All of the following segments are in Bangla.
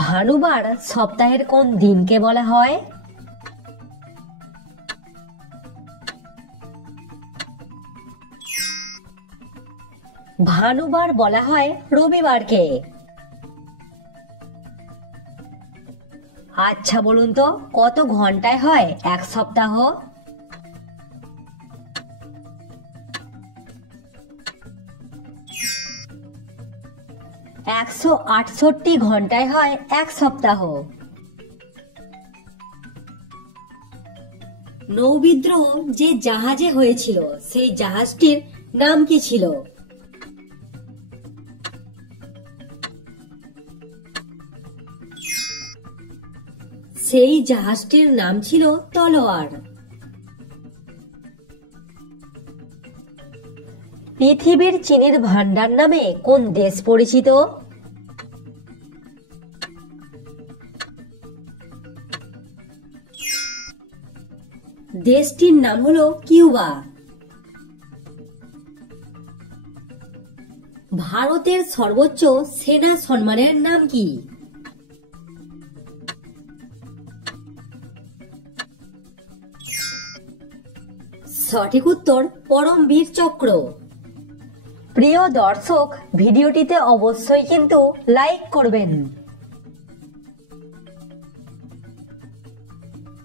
ভানুবার সপ্তাহের কোন দিনকে বলা হয়? ভানুবার বলা হয় রবিবারকে। আচ্ছা বলুন তো, কত ঘন্টায় হয় এক সপ্তাহ? 168 ঘন্টায় হয় এক সপ্তাহ। নৌবিদ্রোহ যে জাহাজে হয়েছিল সেই জাহাজটির নাম কি ছিল? সেই জাহাজটির নাম ছিল তলোয়ার। পৃথিবীর চিনির ভান্ডার নামে কোন দেশ পরিচিত? দেশটির নাম হলো কিউবা। ভারতের সর্বোচ্চ সেনা সম্মানের নাম কি? সঠিক উত্তর পরমবীর চক্র। প্রিয় দর্শক, ভিডিওটিতে অবশ্যই কিন্তু লাইক করবেন।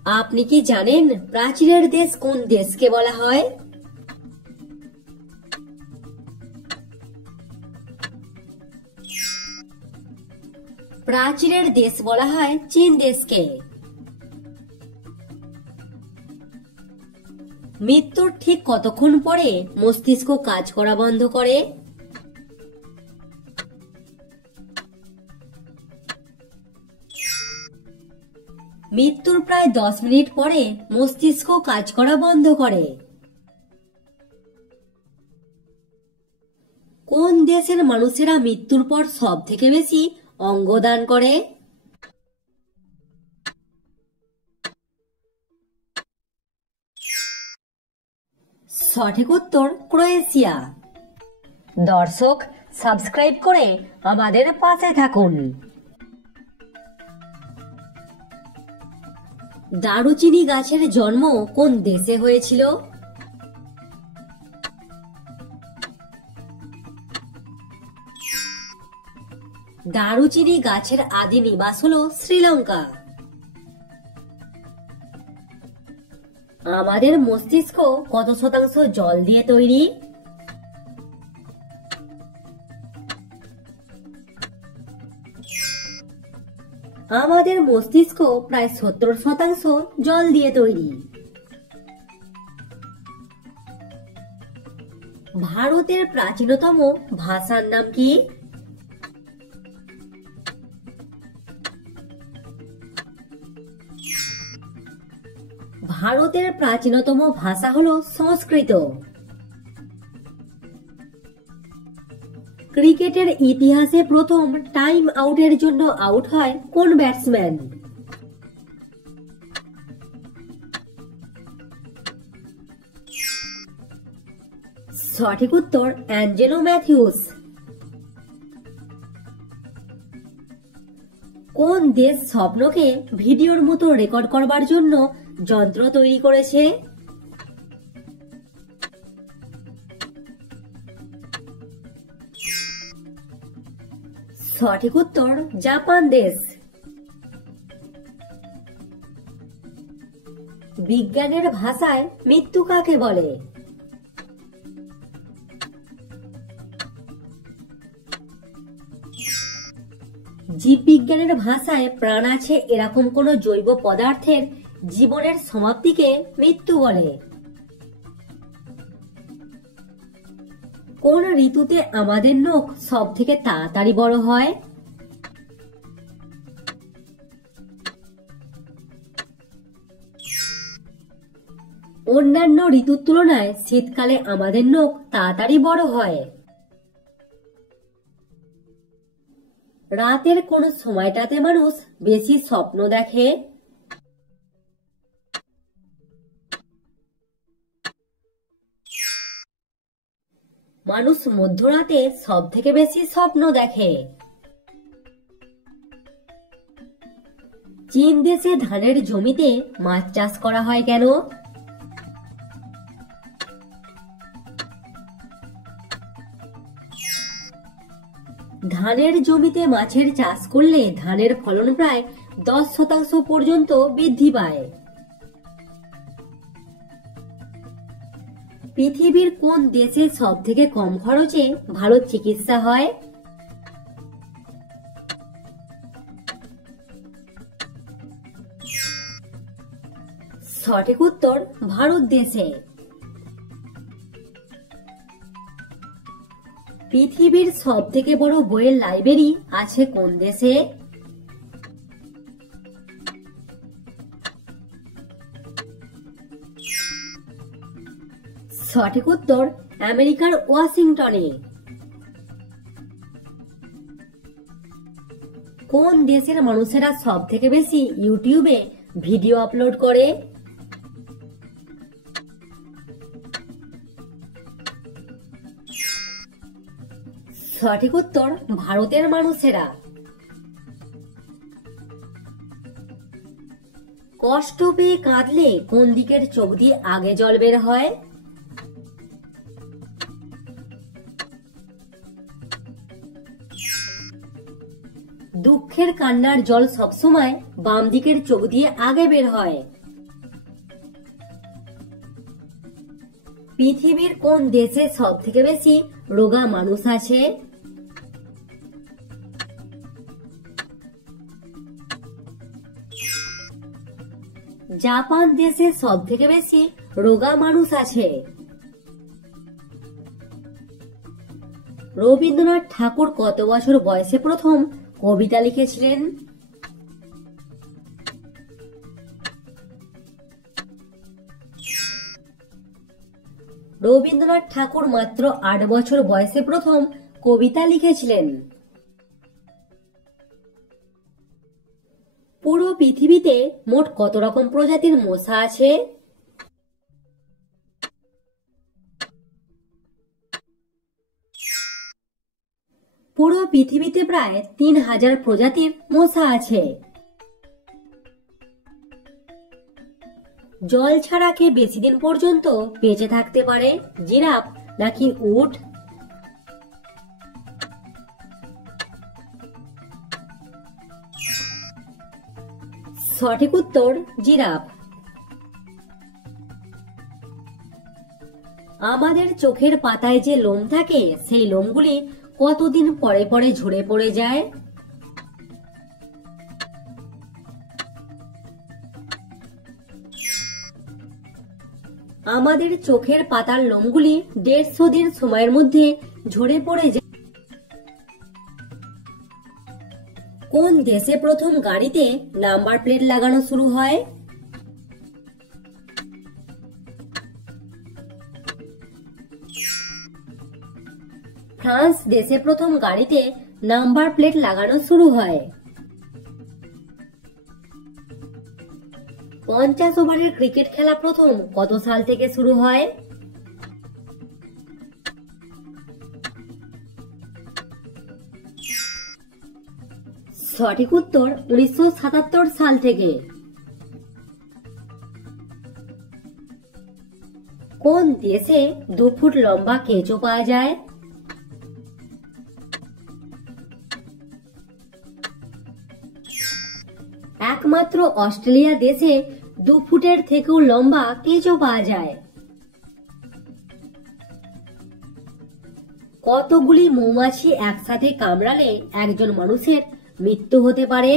আপনি কি জানেন প্রাচীরের দেশ কোন দেশকে বলা হয়? প্রাচীরের দেশ বলা হয় চীন দেশকে। মৃত্যুর ঠিক কতক্ষণ পরে মস্তিষ্ক কাজ করা বন্ধ করে? মৃত্যুর প্রায় 10 মিনিট পরে মস্তিষ্ক কাজ করা বন্ধ করে। কোন দেশের মানুষেরা মৃত্যুর পর সব থেকে বেশি অঙ্গদান করে? সঠিক উত্তর ক্রোয়েশিয়া। দর্শক, সাবস্ক্রাইব করে আমাদের পাশে থাকুন। দারুচিনি গাছের জন্ম কোন দেশে হয়েছিল? দারুচিনি গাছের আদি নিবাস হলো শ্রীলঙ্কা। আমাদের মস্তিষ্ক কত শতাংশ জল দিয়ে তৈরি? আমাদের মস্তিষ্ক প্রায় 70% জল দিয়ে তৈরি। ভারতের প্রাচীনতম ভাষার নাম কি? ভারতের প্রাচীনতম ভাষা হলো সংস্কৃত। ক্রিকেটের ইতিহাসে প্রথম টাইম আউটের জন্য আউট হয় কোন ব্যাটসম্যান? সঠিক উত্তর অ্যাঞ্জেলো ম্যাথিউস। কোন দেশ স্বপ্নকে ভিডিওর মতো রেকর্ড করবার জন্য যন্ত্র তৈরি করেছে? সঠিক উত্তর জাপান দেশ। বিজ্ঞানের ভাষায় মৃত্যু কাকে বলে? জীববিজ্ঞানের ভাষায় প্রাণ আছে এরকম কোন জৈব পদার্থের জীবনের সমাপ্তিকে মৃত্যু বলে। কোন ঋতুতে আমাদের নখ সব থেকে তাড়াতাড়ি বড় হয়? অন্যান্য ঋতুর তুলনায় শীতকালে আমাদের নখ তাড়াতাড়ি বড় হয়। রাতের কোন সময়টাতে মানুষ বেশি স্বপ্ন দেখে? মানুষ মধ্যরাতে সব থেকে বেশি স্বপ্ন দেখে। চীন দেশে ধানের জমিতে মাছ চাষ করা হয় কেন? ধানের জমিতে মাছের চাষ করলে ধানের ফলন প্রায় 10% পর্যন্ত বৃদ্ধি পায়। পৃথিবীর কোন দেশে সব থেকে কম খরচে ভালো চিকিৎসা হয়? সঠিক উত্তর ভারত দেশে। পৃথিবীর সব থেকে বড় বইয়ের লাইব্রেরি আছে কোন দেশে? সঠিক উত্তর আমেরিকার ওয়াশিংটনে। কোন দেশের মানুষেরা সব থেকে বেশি ইউটিউবে ভিডিও আপলোড করে? সঠিক উত্তর ভারতের মানুষেরা। কষ্ট পেয়ে কাঁদলে কোন দিকের চোখ দিয়ে আগে জল বের হয়? দুঃখের কান্নার জল সবসময় বাম দিকের চোখ দিয়ে আগে বের হয়। পৃথিবীর কোন দেশে সব থেকে বেশি রোগা মানুষ আছে? জাপান দেশে সব থেকে বেশি রোগা মানুষ আছে। রবীন্দ্রনাথ ঠাকুর কত বছর বয়সে প্রথম কবিতা লিখেছিলেন? রবীন্দ্রনাথ ঠাকুর মাত্র 8 বছর বয়সে প্রথম কবিতা লিখেছিলেন। পুরো পৃথিবীতে মোট কত রকম প্রজাতির মশা আছে? পুরো পৃথিবীতে প্রায় 3000 প্রজাতির মশা আছে। জল ছাড়া কে বেশি দিন পর্যন্ত বেঁচে থাকতে পারে, জিরাফ নাকি উট? সঠিক উত্তর জিরাফ। আমাদের চোখের পাতায় যে লোম থাকে সেই লোমগুলি কতদিন পরে পরে ঝরে পড়ে যায়? আমাদের চোখের পাতার লোমগুলি 150 দিন সময়ের মধ্যে ঝরে পড়ে যায়। কোন দেশে প্রথম গাড়িতে নাম্বার প্লেট লাগানো শুরু হয়? ফ্রান্স দেশে প্রথম গাড়িতে নাম্বার প্লেট লাগানো শুরু হয়। 50 ওভারের ক্রিকেট খেলা প্রথম কত সাল থেকে শুরু হয়? সঠিক উত্তর 1977 সাল থেকে। কোন দেশে 2 ফুট লম্বা কেঁচো পাওয়া যায়? একমাত্র অস্ট্রেলিয়া দেশে 2 ফুটের থেকেও লম্বা কেঁচো পাওয়া যায়। কতগুলি মৌমাছি একসাথে কামড়ালে একজন মানুষের মৃত্যু হতে পারে?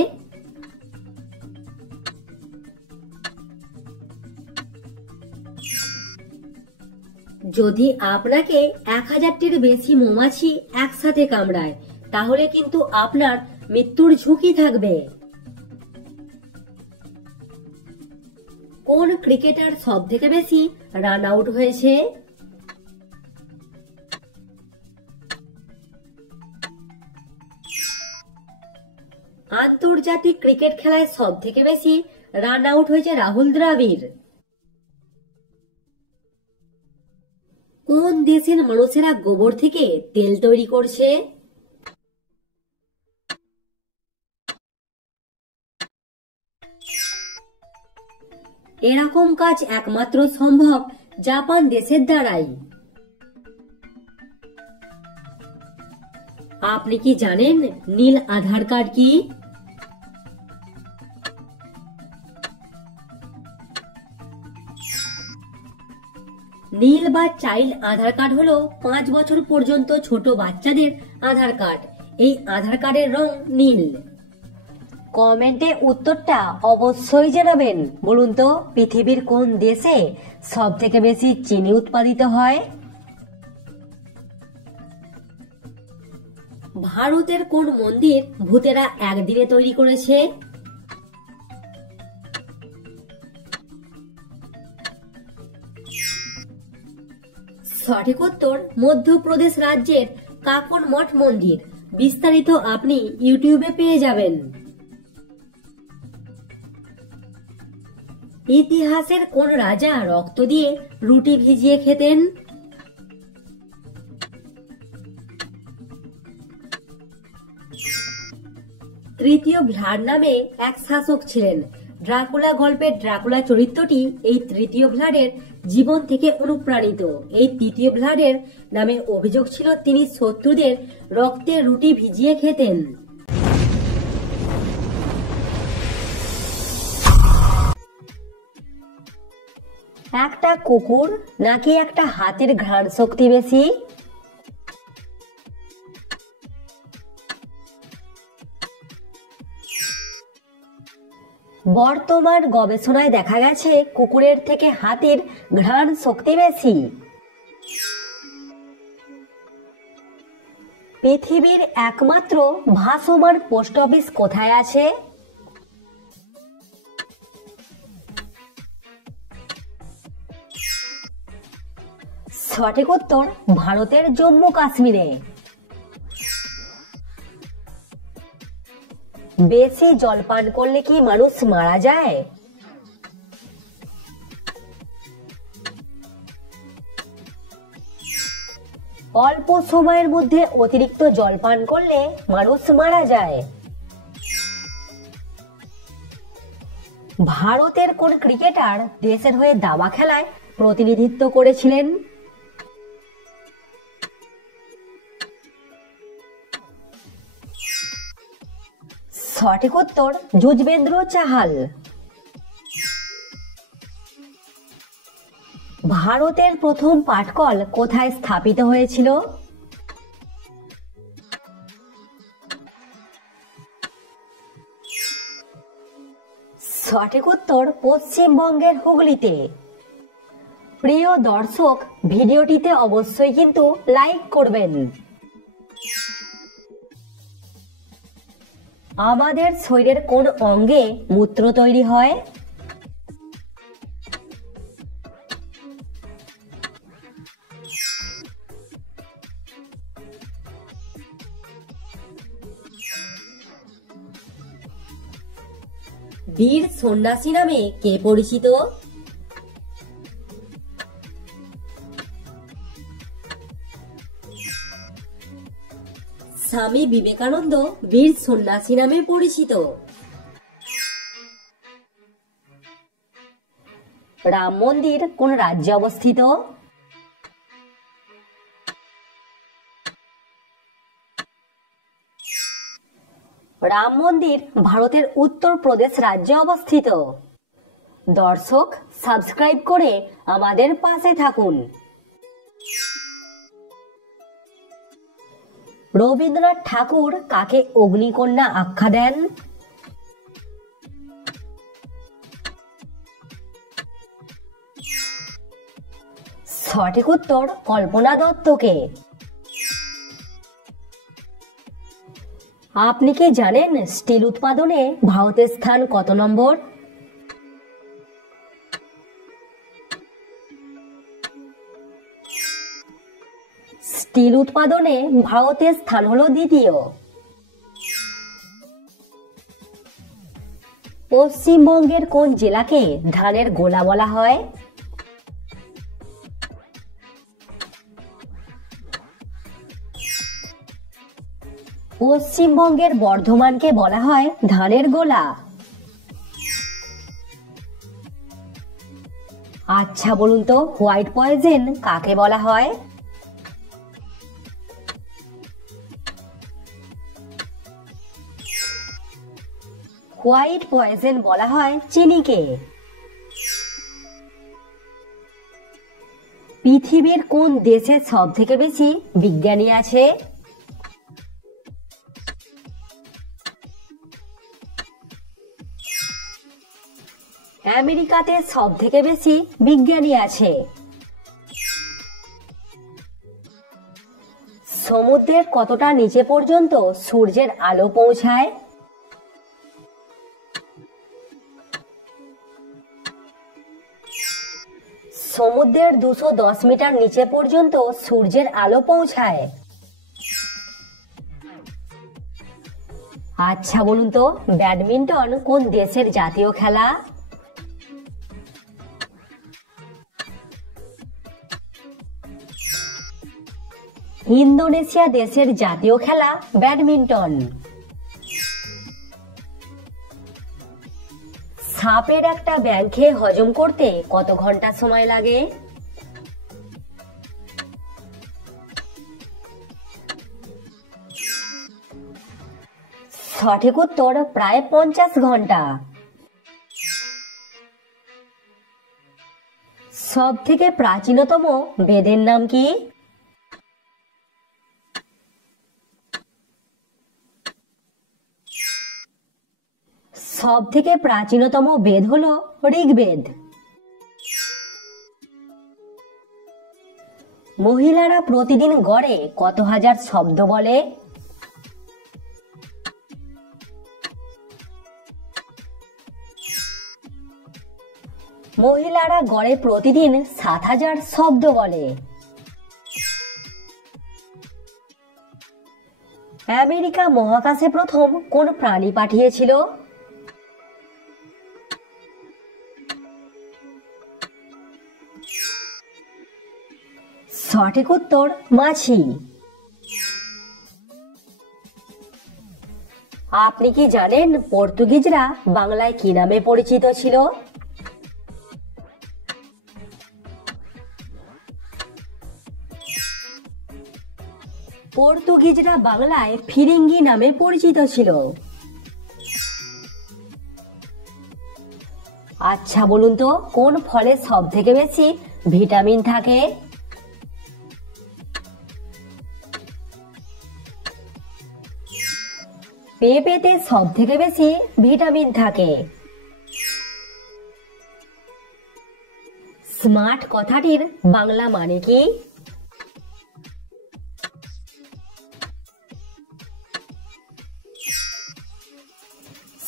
যদি আপনাকে 1000টির বেশি মৌমাছি একসাথে কামড়ায় তাহলে কিন্তু আপনার মৃত্যুর ঝুঁকি থাকবে। কোন ক্রিকেটার সব থেকে বেশি রান আউট হয়েছে? আন্তর্জাতিক ক্রিকেট খেলায় সব থেকে বেশি রান আউট হয়েছে রাহুল দ্রাবিড়। কোন দেশের মানুষেরা গোবর থেকে তেল তৈরি করছে? এরকম কাজ একমাত্র সম্ভব জাপান দেশের দ্বারাই। আপনি কি জানেন নীল আধার কার্ড কি? নীল বা চাইল্ড আধার কার্ড হলো 5 বছর পর্যন্ত ছোট বাচ্চাদের আধার কার্ড। এই আধার কার্ডের রং নীল। কমেন্টে উত্তরটা অবশ্যই জানাবেন। বলুন তো পৃথিবীর কোন দেশে সব থেকে বেশি চিনি উৎপাদিত হয়? ভারতের কোন মন্দির ভূতেরা একদিনে তৈরি করেছে? সঠিক উত্তর মধ্যপ্রদেশ রাজ্যের কাকন মঠ মন্দির। বিস্তারিত আপনি ইউটিউবে পেয়ে যাবেন। ইতিহাসের কোন রাজা রক্ত দিয়ে রুটি ভিজিয়ে খেতেন? তৃতীয় ভ্লাড নামে এক শাসক ছিলেন। ড্রাকুলা গল্পের ড্রাকুলা চরিত্রটি এই তৃতীয় ভ্লাডের জীবন থেকে অনুপ্রাণিত। এই তৃতীয় ভ্লাডের নামে অভিযোগ ছিল তিনি শত্রুদের রক্তে রুটি ভিজিয়ে খেতেন। একটা কুকুর নাকি একটা হাতির ঘ্রাণ শক্তি বেশি? বর্তমান গবেষণায় দেখা গেছে কুকুরের থেকে হাতির ঘ্রাণ শক্তি বেশি। পৃথিবীর একমাত্র ভাসমান পোস্ট অফিস কোথায় আছে? সঠিক উত্তর ভারতের জম্মু কাশ্মীরে। বেশি জল পান করলে কি মানুষ মারা যায়? অল্প সময়ের মধ্যে অতিরিক্ত জল পান করলে মানুষ মারা যায়। ভারতের কোন ক্রিকেটার দেশের হয়ে দাবা খেলায় প্রতিনিধিত্ব করেছিলেন? সঠিক উত্তর যুজবেন্দ্র চাহাল। ভারতের প্রথম পাটকল কোথায় স্থাপিত হয়েছিল? সঠিক উত্তর পশ্চিমবঙ্গের হুগলিতে। প্রিয় দর্শক, ভিডিওটিতে অবশ্যই কিন্তু লাইক করবেন। আমাদের শরীরের কোন অঙ্গে মূত্র তৈরি হয়? বীর সন্ন্যাসী নামে কে পরিচিত? স্বামী বিবেকানন্দ বীর সন্ন্যাসী নামে পরিচিত। রাম মন্দির কোন রাজ্যে অবস্থিত? রাম মন্দির ভারতের উত্তরপ্রদেশ রাজ্যে অবস্থিত। দর্শক, সাবস্ক্রাইব করে আমাদের পাশে থাকুন। রবীন্দ্রনাথ ঠাকুর কাকে অগ্নিকন্যা আখ্যা দেন? সঠিক উত্তর কল্পনা দত্তকে। আপনি কি জানেন স্টিল উৎপাদনে ভারতের স্থান কত নম্বর? স্টিল উৎপাদনে ভারতের স্থান হলো দ্বিতীয়। পশ্চিমবঙ্গের কোন জেলাকে ধানের গোলা বলা হয়? পশ্চিমবঙ্গের বর্ধমানকে বলা হয় ধানের গোলা। আচ্ছা বলুন তো হোয়াইট পয়জেন কাকে বলা হয়? হোয়াইট পয়জেন বলা হয় চিনিকে। পৃথিবীর কোন দেশে সব থেকে বেশি বিজ্ঞানী আছে? আমেরিকাতে সব থেকে বেশি বিজ্ঞানী আছে। সমুদ্রের কতটা নিচে পর্যন্ত সূর্যের আলো পৌঁছায়? সমুদ্রের 210 মিটার নিচে পর্যন্ত সূর্যের আলো পৌঁছায়। আচ্ছা বলুন তো ব্যাডমিন্টন কোন দেশের জাতীয় খেলা? ইন্দোনেশিয়া দেশের জাতীয় খেলা ব্যাডমিন্টন। সাপের একটা ব্যাঙ খেয়ে হজম করতে কত ঘন্টা সময় লাগে? সঠিক উত্তর প্রায় 50 ঘন্টা। সব থেকে প্রাচীনতম বেদের নাম কি? সব থেকে প্রাচীনতম বেদ হলো ঋগ্বেদ। মহিলারা প্রতিদিন গড়ে কত হাজার শব্দ বলে? মহিলারা গড়ে প্রতিদিন 7000 শব্দ বলে। আমেরিকা মহাকাশে প্রথম কোন প্রাণী পাঠিয়েছিল? সঠিক উত্তর মাছি। আপনি কি জানেন পর্তুগিজরা বাংলায় কি নামে পরিচিত ছিল? পর্তুগিজরা বাংলায় ফিরিঙ্গি নামে পরিচিত ছিল। আচ্ছা বলুন তো কোন ফলে সব থেকে বেশি ভিটামিন থাকে? পেঁপেতে সব থেকে বেশি ভিটামিন থাকে। স্মার্ট কথাটির বাংলা মানে কি?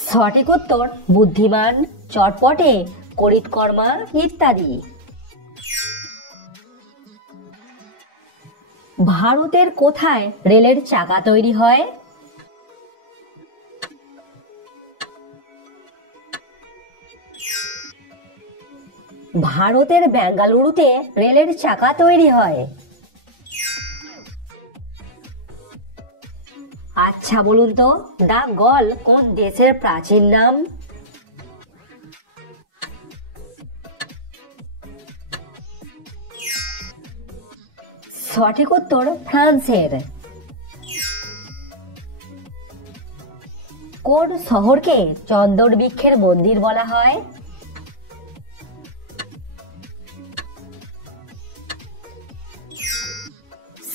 সঠিক উত্তর বুদ্ধিমান, চটপটে, করিতকর্মা ইত্যাদি। ভারতের কোথায় রেলের চাকা তৈরি হয়? ভারতের বেঙ্গালুরুতে রেলের চাকা তৈরি হয়। আচ্ছা বলুন তো দা গল কোন দেশের প্রাচীন নাম? সঠিক উত্তর ফ্রান্সের। কোন শহরকে চন্দন বৃক্ষের মন্দির বলা হয়?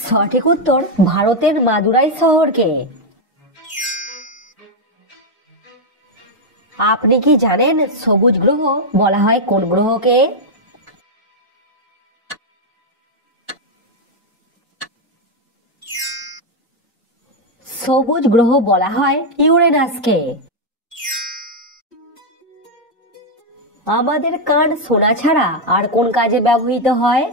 সঠিক উত্তর ভারতের মাদুরাই শহরকে। আপনি কি জানেন সবুজ গ্রহ বলা হয় কোন গ্রহকে? সবুজ গ্রহ বলা হয় ইউরেনাসকে। আমাদের কান শোনা ছাড়া আর কোন কাজে ব্যবহৃত হয়?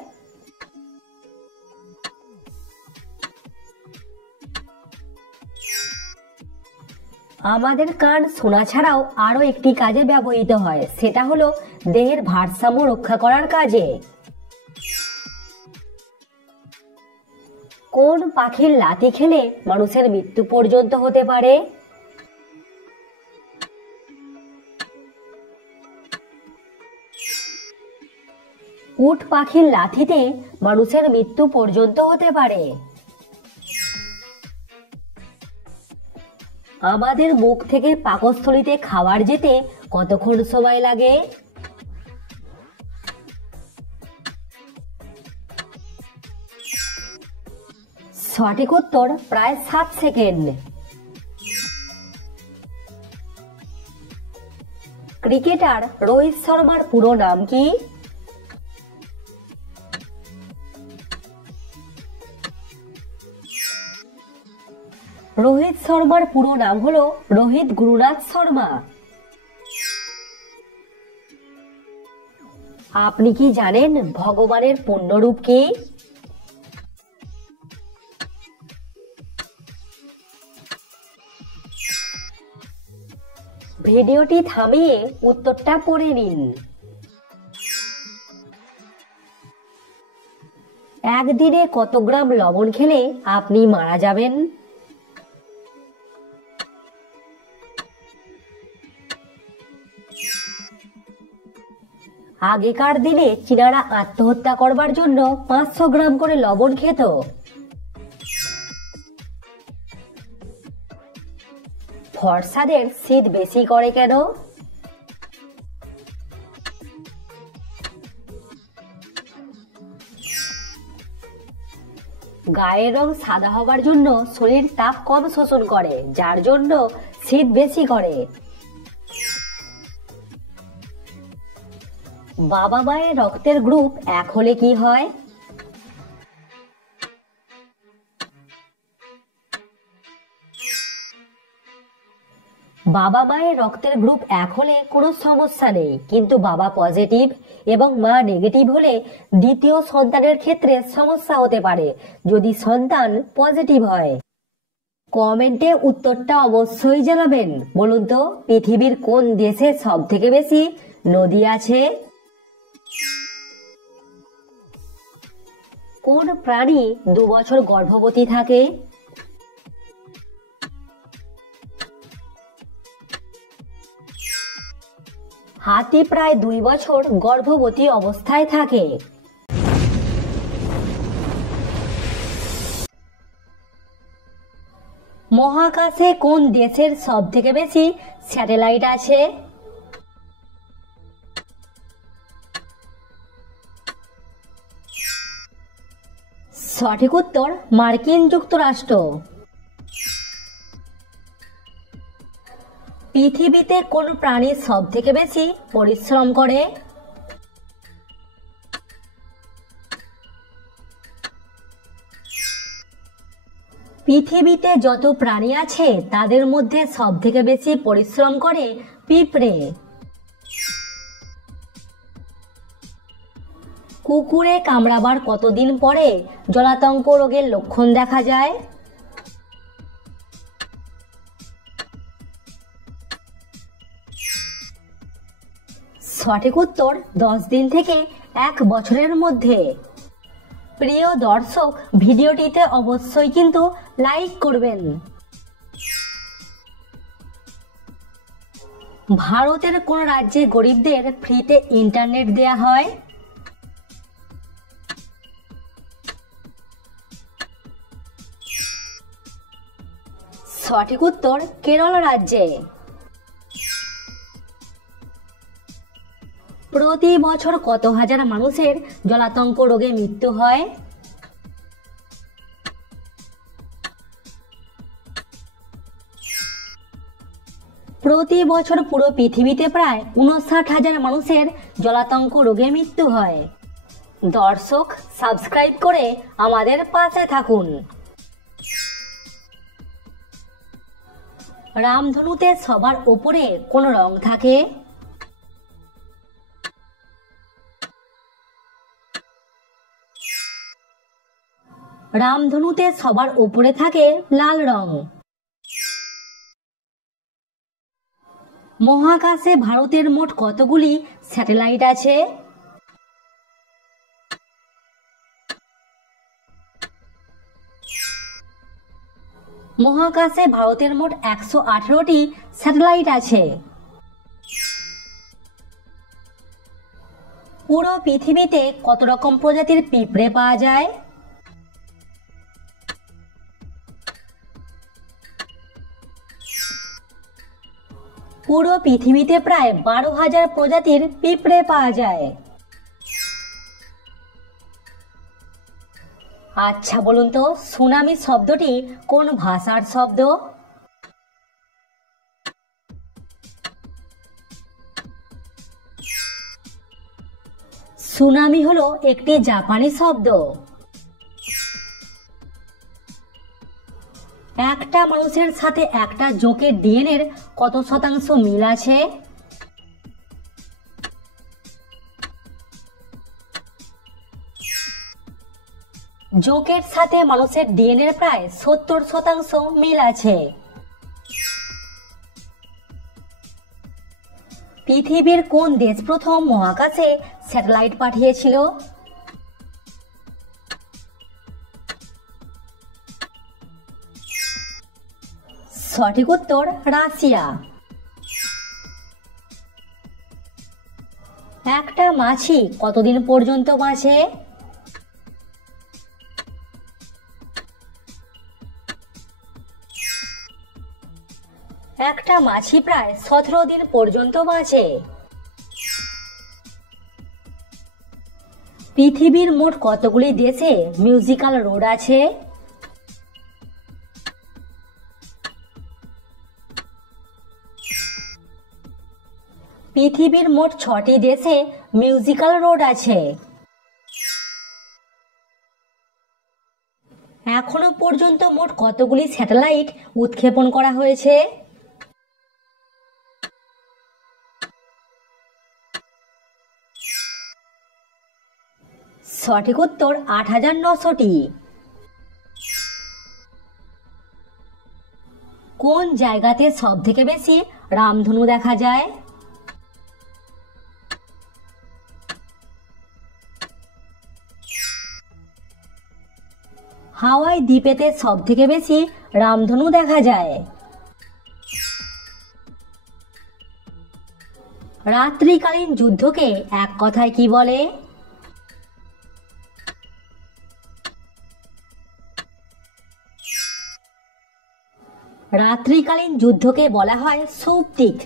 আমাদের কান শোনা ছাড়াও আরো একটি কাজে ব্যবহৃত হয়, সেটা হলো দেহের ভারসাম্য রক্ষা করার কাজে। কোন পাখির লাথি খেলে মানুষের মৃত্যু পর্যন্ত হতে পারে? উট পাখির লাথিতে মানুষের মৃত্যু পর্যন্ত হতে পারে। আমাদের মুখ থেকে পাকস্থলীতে খাবার যেতে কতক্ষণ সময় লাগে? সঠিক উত্তর প্রায় 7 সেকেন্ড। ক্রিকেটার রোহিত শর্মার পুরো নাম কি? রোহিত শর্মার পুরো নাম হলো রোহিত গুরুনাথ শর্মা। আপনি কি জানেন ভগবানের পূর্ণরূপ কি? ভিডিওটি থামিয়ে উত্তরটা পড়ে নিন। একদিনে কত গ্রাম লবণ খেলে আপনি মারা যাবেন? আগেকার দিনে চীনারা আত্মহত্যা করবার জন্য 500 গ্রাম করে লবণ খেত। ফর্সাদের শীত বেশি করে কেন? গায়ের রং সাদা হবার জন্য শরীর তাপ কম শোষণ করে, যার জন্য শীত বেশি করে। বাবা মায়ের রক্তের গ্রুপ 1 হলে কি হয়? বাবা মায়ের রক্তের গ্রুপ 1 হলে কোনো সমস্যা নেই, কিন্তু বাবা পজিটিভ এবং মা নেগেটিভ হলে দ্বিতীয় সন্তানের ক্ষেত্রে সমস্যা হতে পারে যদি সন্তান পজিটিভ হয়। কমেন্টে উত্তরটা অবশ্যই জানাবেন। বলুন তো, পৃথিবীর কোন দেশে সব থেকে বেশি নদী আছে? কোন প্রাণী 2 বছর গর্ভবতী থাকে? হাতি প্রায় 2 বছর গর্ভবতী অবস্থায় থাকে। মহাকাশে কোন দেশের সব থেকে বেশি স্যাটেলাইট আছে? সঠিক উত্তর মার্কিন যুক্তরাষ্ট্র। পৃথিবীতে কোন প্রাণী সব থেকে বেশি পরিশ্রম করে? পৃথিবীতে যত প্রাণী আছে তাদের মধ্যে সব থেকে বেশি পরিশ্রম করে পিঁপড়ে। কুকুরে কামড়াবার কতদিন পরে জলাতঙ্ক রোগের লক্ষণ দেখা যায়? সঠিক উত্তর 10 দিন থেকে 1 বছরের মধ্যে। প্রিয় দর্শক, ভিডিওটিতে অবশ্যই কিন্তু লাইক করবেন। ভারতের কোন রাজ্যে গরিবদের ফ্রিতে ইন্টারনেট দেয়া হয়? সঠিক উত্তর কেরল রাজ্যে। প্রতি বছর কত হাজার মানুষের জলাতঙ্ক রোগে মৃত্যু হয়? প্রতি বছর পুরো পৃথিবীতে প্রায় 59,000 মানুষের জলাতঙ্ক রোগে মৃত্যু হয়। দর্শক, সাবস্ক্রাইব করে আমাদের পাশে থাকুন। রামধনুতে সবার উপরে কোন রং থাকে? রামধনুতে সবার উপরে থাকে লাল রং। মহাকাশে ভারতের মোট কতগুলি স্যাটেলাইট আছে? মহাকাশে ভারতের মোট 118টি স্যাটেলাইট আছে। পুরো পৃথিবীতে কত রকম প্রজাতির পিঁপড়ে পাওয়া যায়? পুরো পৃথিবীতে প্রায় 12,000 প্রজাতির পিঁপড়ে পাওয়া যায়। আচ্ছা বলুন তো, সুনামি শব্দটি কোন ভাষার শব্দ? সুনামি হলো একটি জাপানি শব্দ। একটা মানুষের সাথে একটা জোঁকের ডিএনএর কত শতাংশ মিল আছে? জোঁকের সাথে মানুষের ডিএনএর প্রায় 70% মিল আছে। পৃথিবীর কোন দেশ প্রথম মহাকাশে স্যাটেলাইট পাঠিয়েছিল? সঠিক উত্তর রাশিয়া। একটা মাছি কতদিন পর্যন্ত বাঁচে? একটা মাছি প্রায় 17 দিন পর্যন্ত বাঁচে। পৃথিবীর মোট কতগুলি দেশে মিউজিক্যাল রোড আছে? পৃথিবীর মোট 6টি দেশে মিউজিক্যাল রোড আছে। এখনো পর্যন্ত মোট কতগুলি স্যাটেলাইট উৎক্ষেপণ করা হয়েছে? সঠিক উত্তর 8,900টি। কোন জায়গাতে সব থেকে বেশি রামধনু দেখা যায়? হাওয়াই দ্বীপেতে সব থেকে বেশি রামধনু দেখা যায়। রাত্রিকালীন যুদ্ধকে এক কথায় কি বলে? রাত্রিকালীন যুদ্ধকে বলা হয় সৌপ্তিক।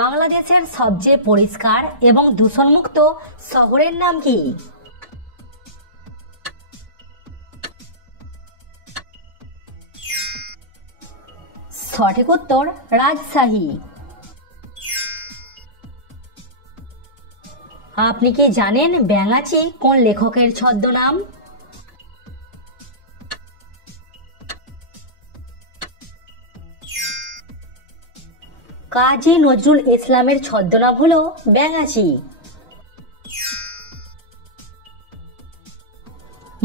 বাংলাদেশের সবচেয়ে পরিষ্কার এবং দূষণমুক্ত শহরের নাম কি? সঠিক উত্তর রাজশাহী। আপনি কি জানেন ব্যাঙাচি কোন লেখকের ছদ্মনাম? কাজী নজরুল ইসলামের ছদ্মনাম হলো ব্যাঙাচি।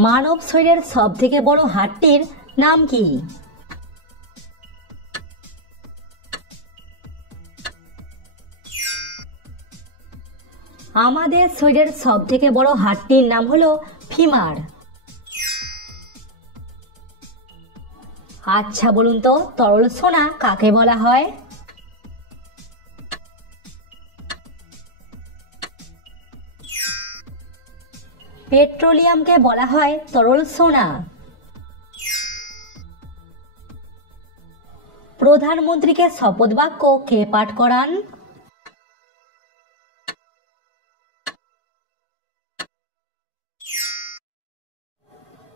মানব শরীরের সব থেকে বড় হাড়টির নাম কি? আমাদের শরীরের সব থেকে বড় হাড়টির নাম হলো ফিমার। আচ্ছা বলুন তো, তরল সোনা কাকে বলা হয়? পেট্রোলিয়ামকে বলা হয় তরল সোনা। প্রধানমন্ত্রীকে শপথ বাক্য কে পাঠ করান?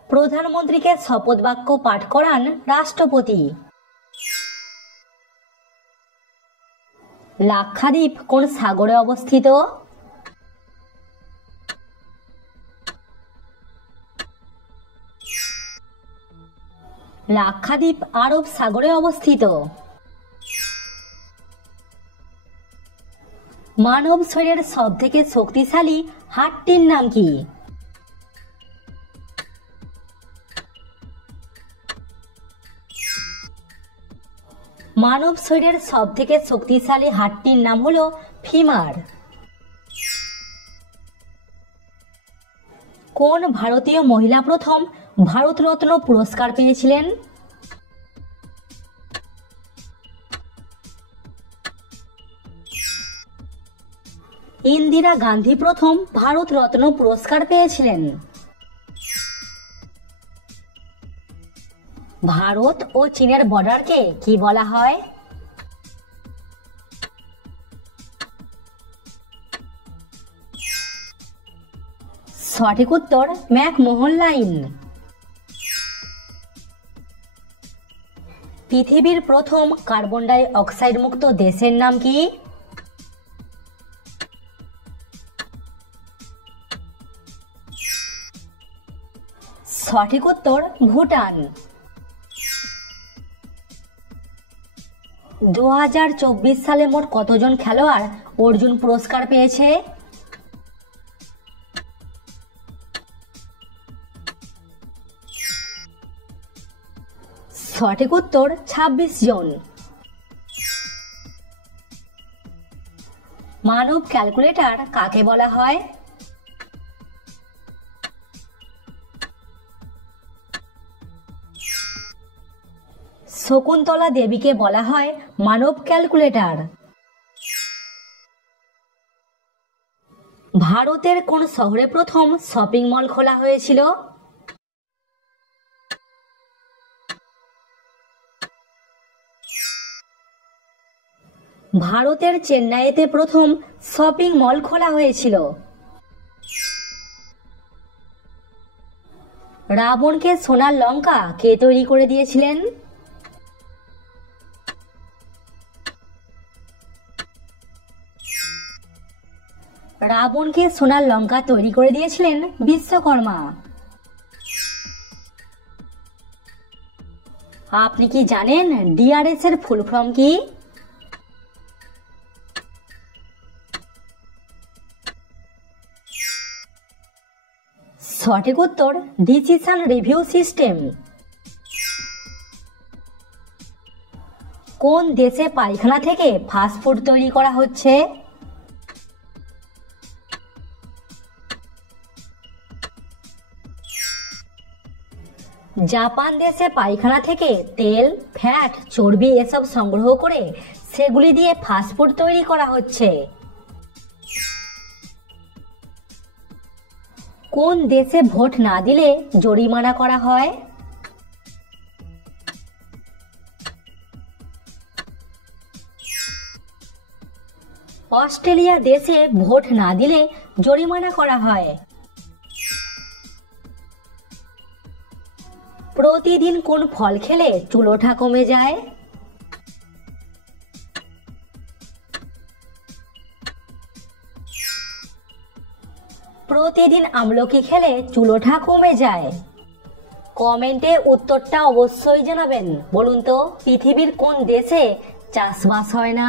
প্রধানমন্ত্রীকে শপথ বাক্য পাঠ করান রাষ্ট্রপতি। লাক্ষাদ্বীপ কোন সাগরে অবস্থিত? লাক্ষাদ্বীপ আরব সাগরে অবস্থিত। মানব শরীরের সব থেকে শক্তিশালী হাড়টির নাম কি? মানব শরীরের সব থেকে শক্তিশালী হাড়টির নাম হলো ফিমার। কোন ভারতীয় মহিলা প্রথম ভারতরত্ন পুরস্কার পেয়েছিলেন? ইন্দিরা গান্ধী প্রথম ভারত রত্ন পুরস্কার পেয়েছিলেন? ভারত ও চীনের বর্ডারকে কি বলা হয়? সঠিক উত্তর ম্যাকমোহন লাইন। পৃথিবীর প্রথম কার্বন ডাই অক্সাইড মুক্ত দেশের নাম কি? সঠিক উত্তর ভুটান। 2024 সালে মোট কতজন খেলোয়াড় অর্জুন পুরস্কার পেয়েছে? সঠিক উত্তর 26 জন। মানব ক্যালকুলেটর কাকে বলা হয়? শকুন্তলা দেবীকে বলা হয় মানব ক্যালকুলেটর। ভারতের কোন শহরে প্রথম শপিং মল খোলা হয়েছিল? ভারতের চেন্নাইতে প্রথম শপিং মল খোলা হয়েছিল। রাবণকে সোনার লঙ্কা কে তৈরি করে দিয়েছিলেন? রাবণকে সোনার লঙ্কা তৈরি করে দিয়েছিলেন বিশ্বকর্মা। আপনি কি জানেন ডিআরএস এর ফুল ফর্ম কি? সঠিক উত্তর ডিসিশন রিভিউ সিস্টেম। কোন দেশে পায়খানা থেকে ফাস্টফুড তৈরি করা হচ্ছে? জাপান দেশে পায়খানা থেকে তেল, ফ্যাট, চর্বি এসব সংগ্রহ করে সেগুলি দিয়ে ফাস্টফুড তৈরি করা হচ্ছে। কোন দেশে ভোট না দিলে জরিমানা করা হয়? অস্ট্রেলিয়া দেশে ভোট না দিলে জরিমানা করা হয়। প্রতিদিন কোন ফল খেলে চুল ওঠা কমে যায়? প্রতিদিন আমলকি খেলে চুল ওঠা কমে যায়। কমেন্টে উত্তরটা অবশ্যই জানাবেন। বলুন তো পৃথিবীর কোন দেশে চাষবাস হয় না?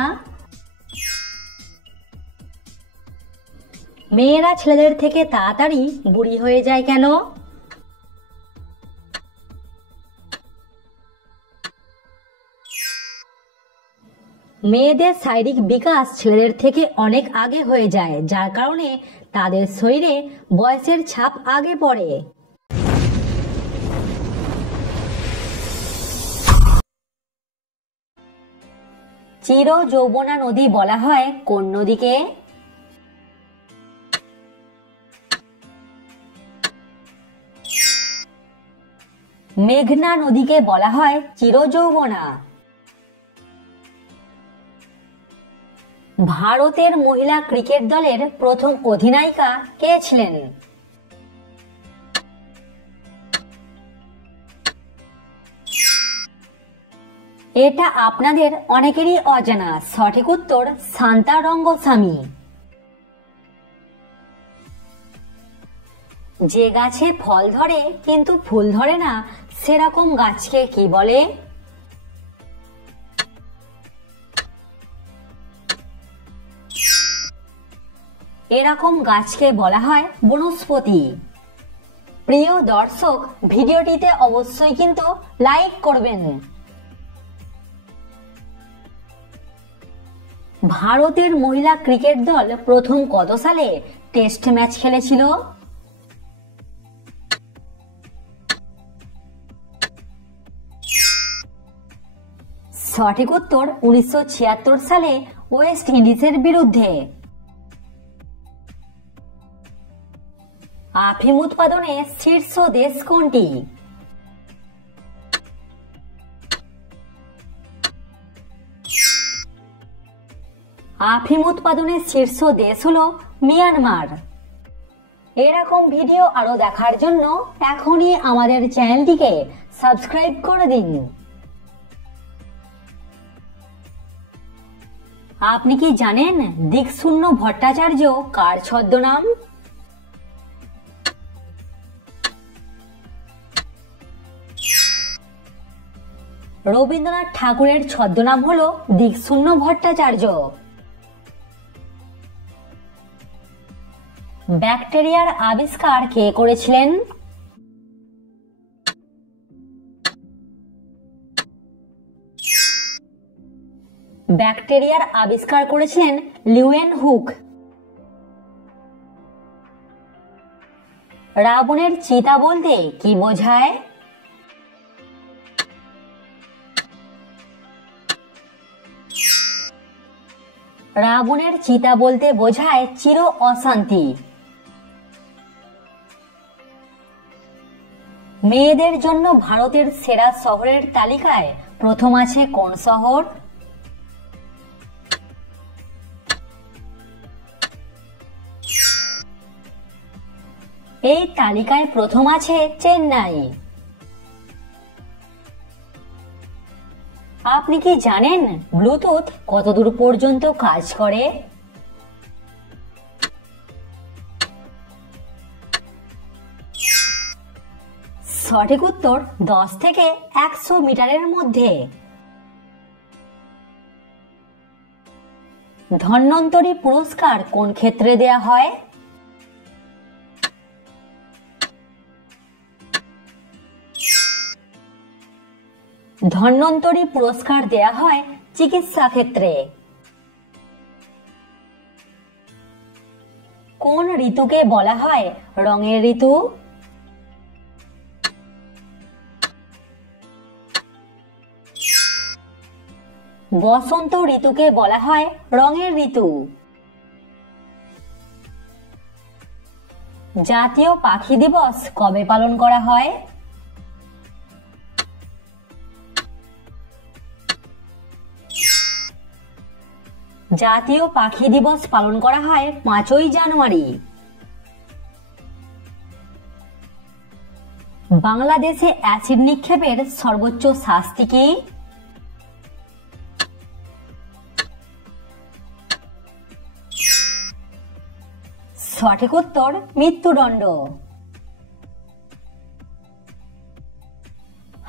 মেয়েরা ছেলেদের থেকে তাড়াতাড়ি বুড়ি হয়ে যায় কেন? মেয়েদের শারীরিক বিকাশ ছেলেদের থেকে অনেক আগে হয়ে যায়, যার কারণে তাদের শরীরে বয়সের ছাপ আগে পড়ে। চির যৌবনা নদী বলা হয় কোন নদীকে? মেঘনা নদীকে বলা হয় চির যৌবনা। ভারতের মহিলা ক্রিকেট দলের প্রথম অধিনায়িকা কে ছিলেন? এটা আপনাদের অনেকেরই অজানা। সঠিক উত্তর শান্তা রঙ্গস্বামী। যে গাছে ফল ধরে কিন্তু ফুল ধরে না সেরকম গাছকে কি বলে? এরকম গাছকে বলা হয় বনস্পতি। প্রিয় দর্শক, ভিডিওটিতে অবশ্যই কিন্তু লাইক করবেন। ভারতের মহিলা ক্রিকেট দল প্রথম কত সালে টেস্ট ম্যাচ খেলেছিল? সঠিক উত্তর 1976 সালে ওয়েস্ট ইন্ডিজের বিরুদ্ধে। আফিম উৎপাদনে শীর্ষ দেশ কোনটি? আফিম উৎপাদনের শীর্ষ দেশ হলো মিয়ানমার। এরকম ভিডিও আরো দেখার জন্য এখনই আমাদের চ্যানেলটিকে সাবস্ক্রাইব করে দিন। আপনি কি জানেন দিকশূন্য ভট্টাচার্য কার ছদ্মনাম? রবীন্দ্রনাথ ঠাকুরের ছদ্মনাম হলো দিকশূন্য ভট্টাচার্য। ব্যাকটেরিয়ার আবিষ্কার কে করেছিলেন? ব্যাকটেরিয়ার আবিষ্কার করেছিলেন লিউয়েন হুক। রাবণের চিতা বলতে কি বোঝায়? রাবণের চিতা বলতে বোঝায় চির অশান্তি। মেয়েদের জন্য ভারতের সেরা শহরের তালিকায় প্রথম আছে কোন শহর? এই তালিকায় প্রথম আছে চেন্নাই। আপনি কি জানেন ব্লুটুথ কতদূর পর্যন্ত কাজ করে? সঠিক উত্তর 10 থেকে 100 মিটারের মধ্যে। ধন্বন্তরী পুরস্কার কোন ক্ষেত্রে দেয়া হয়? ধন্বন্তরী পুরস্কার দেয়া হয় চিকিৎসা ক্ষেত্রে। কোন ঋতুকে বলা হয় রঙের ঋতু? বসন্ত ঋতুকে বলা হয় রঙের ঋতু। জাতীয় পাখি দিবস কবে পালন করা হয়? জাতীয় পাখি দিবস পালন করা হয় 5ই জানুয়ারি। বাংলাদেশে অ্যাসিড নিক্ষেপের সর্বোচ্চ শাস্তি কি? সঠিক উত্তর মৃত্যুদণ্ড।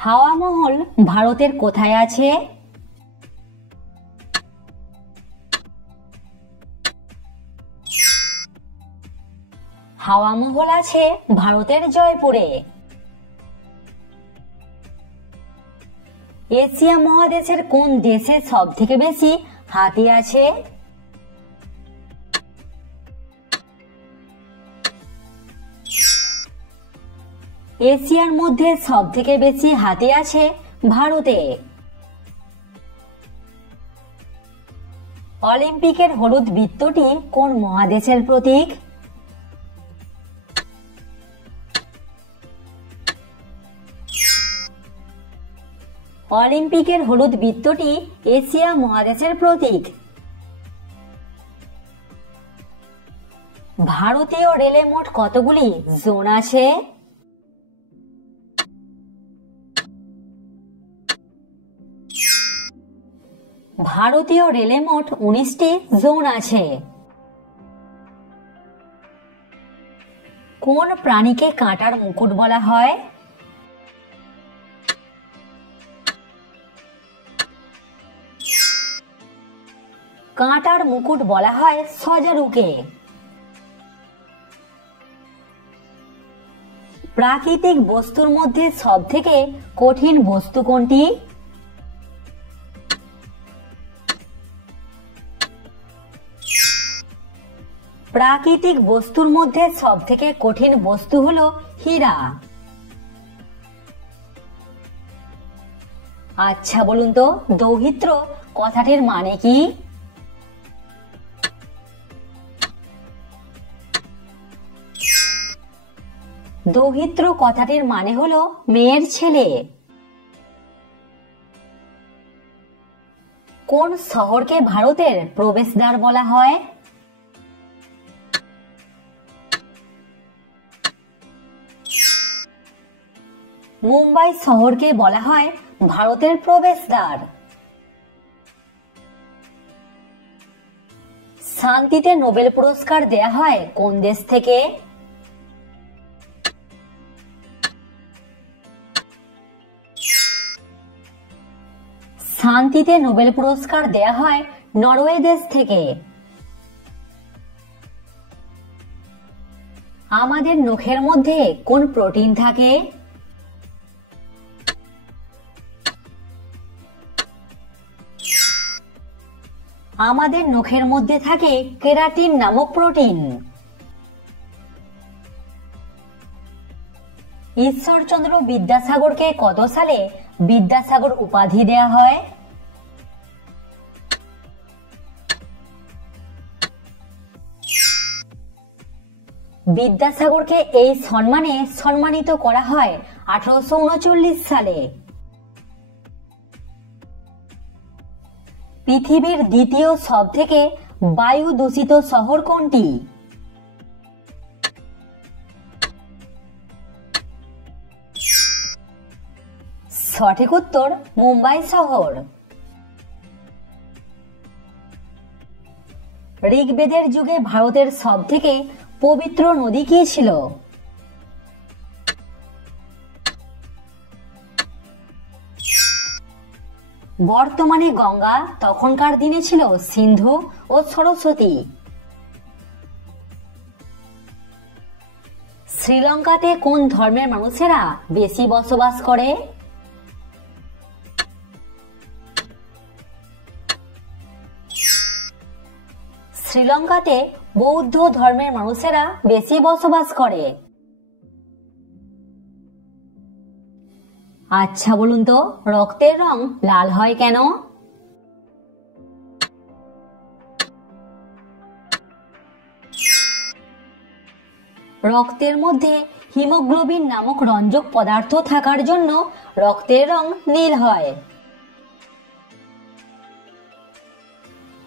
হাওয়া মহল ভারতের কোথায় আছে? হাওয়া মহল আছে ভারতের জয়পুরে। এশিয়া মহাদেশের কোন দেশে সব থেকে বেশি হাতি আছে? এশিয়ার মধ্যে সব থেকে বেশি হাতি আছে ভারতে। অলিম্পিকের হলুদ বৃত্তটি কোন মহাদেশের প্রতীক? অলিম্পিকের হলুদ বৃত্তটি এশিয়া মহাদেশের প্রতীক। ভারতীয় রেলে মোট কতগুলি জোন আছে? ভারতীয় রেলে মোট 19টি জোন আছে। কোন প্রাণীকে কাঁটার মুকুট বলা হয়? কাঁটার মুকুট বলা হয় সজারুকে। প্রাকৃতিক বস্তুর মধ্যে সবথেকে কঠিন বস্তু কোনটি? প্রাকৃতিক বস্তুর মধ্যে সবথেকে কঠিন বস্তু হলো হীরা। আচ্ছা বলুন তো দৌহিত্র কথাটির মানে কি? দৌহিত্র কথাটির মানে হলো মেয়ের ছেলে। কোন শহরকে ভারতের প্রবেশদ্বার বলা হয়? মুম্বাই শহরকে বলা হয় ভারতের প্রবেশদ্বার। শান্তিতে নোবেল পুরস্কার দেয়া হয় কোন দেশ থেকে? শান্তিতে নোবেল পুরস্কার দেয়া হয় নরওয়ে দেশ থেকে। আমাদের নখের মধ্যে কোন প্রোটিন থাকে? আমাদের নখের মধ্যে থাকে কেরাটিন নামক প্রোটিন। ঈশ্বরচন্দ্র বিদ্যাসাগরকে কত সালে বিদ্যাসাগর উপাধি দেয়া হয়? বিদ্যাসাগরকে এই সম্মানে সম্মানিত করা হয় 1839 সালে। পৃথিবীর দ্বিতীয় সবথেকে বায়ু দূষিত শহর কোনটি? সঠিক উত্তর মুম্বাই শহর। ঋগ্বেদের যুগে ভারতের সবথেকে পবিত্র নদী কি ছিল? বর্তমানে গঙ্গা, তখনকার দিনে ছিল সিন্ধু ও সরস্বতী। শ্রীলঙ্কাতে কোন ধর্মের মানুষেরা বেশি বসবাস করে? শ্রীলঙ্কাতে বৌদ্ধ ধর্মের মানুষেরা বেশি বসবাস করে। আচ্ছা বলুন তো, রক্তের রং লাল হয় কেন? রক্তের মধ্যে হিমোগ্লোবিন নামক রঞ্জক পদার্থ থাকার জন্য রক্তের রং নীল হয়।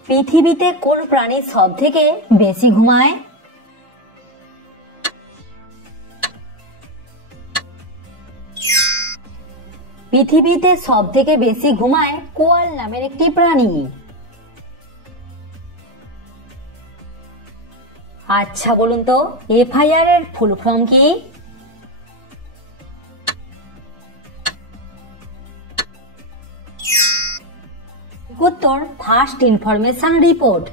পৃথিবীতে কোন প্রাণী সবথেকে বেশি ঘুমায়? পৃথিবীতে সবথেকে বেশি ঘুমায় কোয়াল নামের একটি প্রাণী। আচ্ছা বলুন তো, এফআইআর এর ফুল ফর্ম কি? উত্তর ফার্স্ট ইনফরমেশন রিপোর্ট।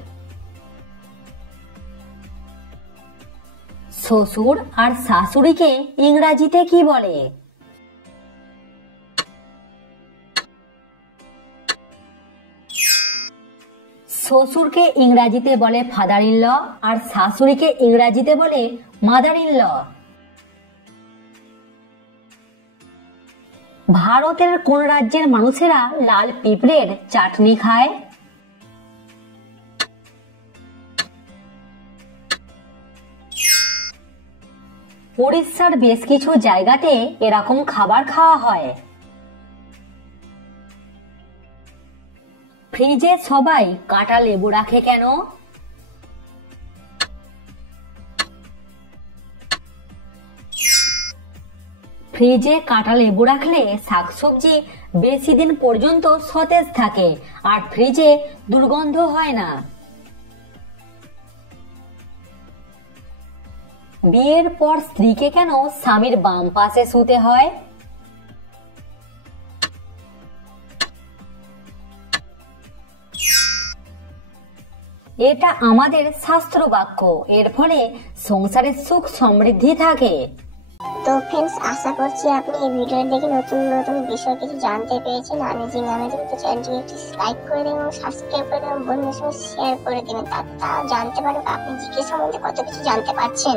শ্বশুর আর শাশুড়িকে ইংরাজিতে কি বলে? শ্বশুরকে ইংরাজিতে বলে ফাদার ইন ল আর শাশুড়িকে ইংরাজিতে বলে মাদার ইন ল। ভারতের কোন রাজ্যের মানুষেরা লাল পিঁপড়ের চাটনি খায়? উড়িষ্যার বেশ কিছু জায়গাতে এরকম খাবার খাওয়া হয়। ফ্রিজে সবাই কাঁটা লেবু রাখে কেন? ফ্রিজে কাঁটা লেবু রাখলে শাকসবজি বেশি দিন পর্যন্ত সতেজ থাকে আর ফ্রিজে দুর্গন্ধ হয় না। বিয়ের পর স্ত্রীকে কেন স্বামীর বাম পাশে শুতে হয়? এটা আমাদের শাস্ত্র বাক্য, এর ফলে সংসারের সুখ সমৃদ্ধি থাকে। তো ফ্রেন্ডস, আশা করছি আপনি এই ভিডিও দেখে নতুন নতুন বিষয় কিছু জানতে পেরেছেন। আমি যে নামে তো চ্যানেলটিকে একটি লাইক করে দেবেন এবং সাবস্ক্রাইব করে দেবেন, বন্ধুদের সঙ্গে শেয়ার করে দেবেন, তারা জানতে পারবে আপনি জিকে সম্বন্ধে কত কিছু জানতে পারছেন।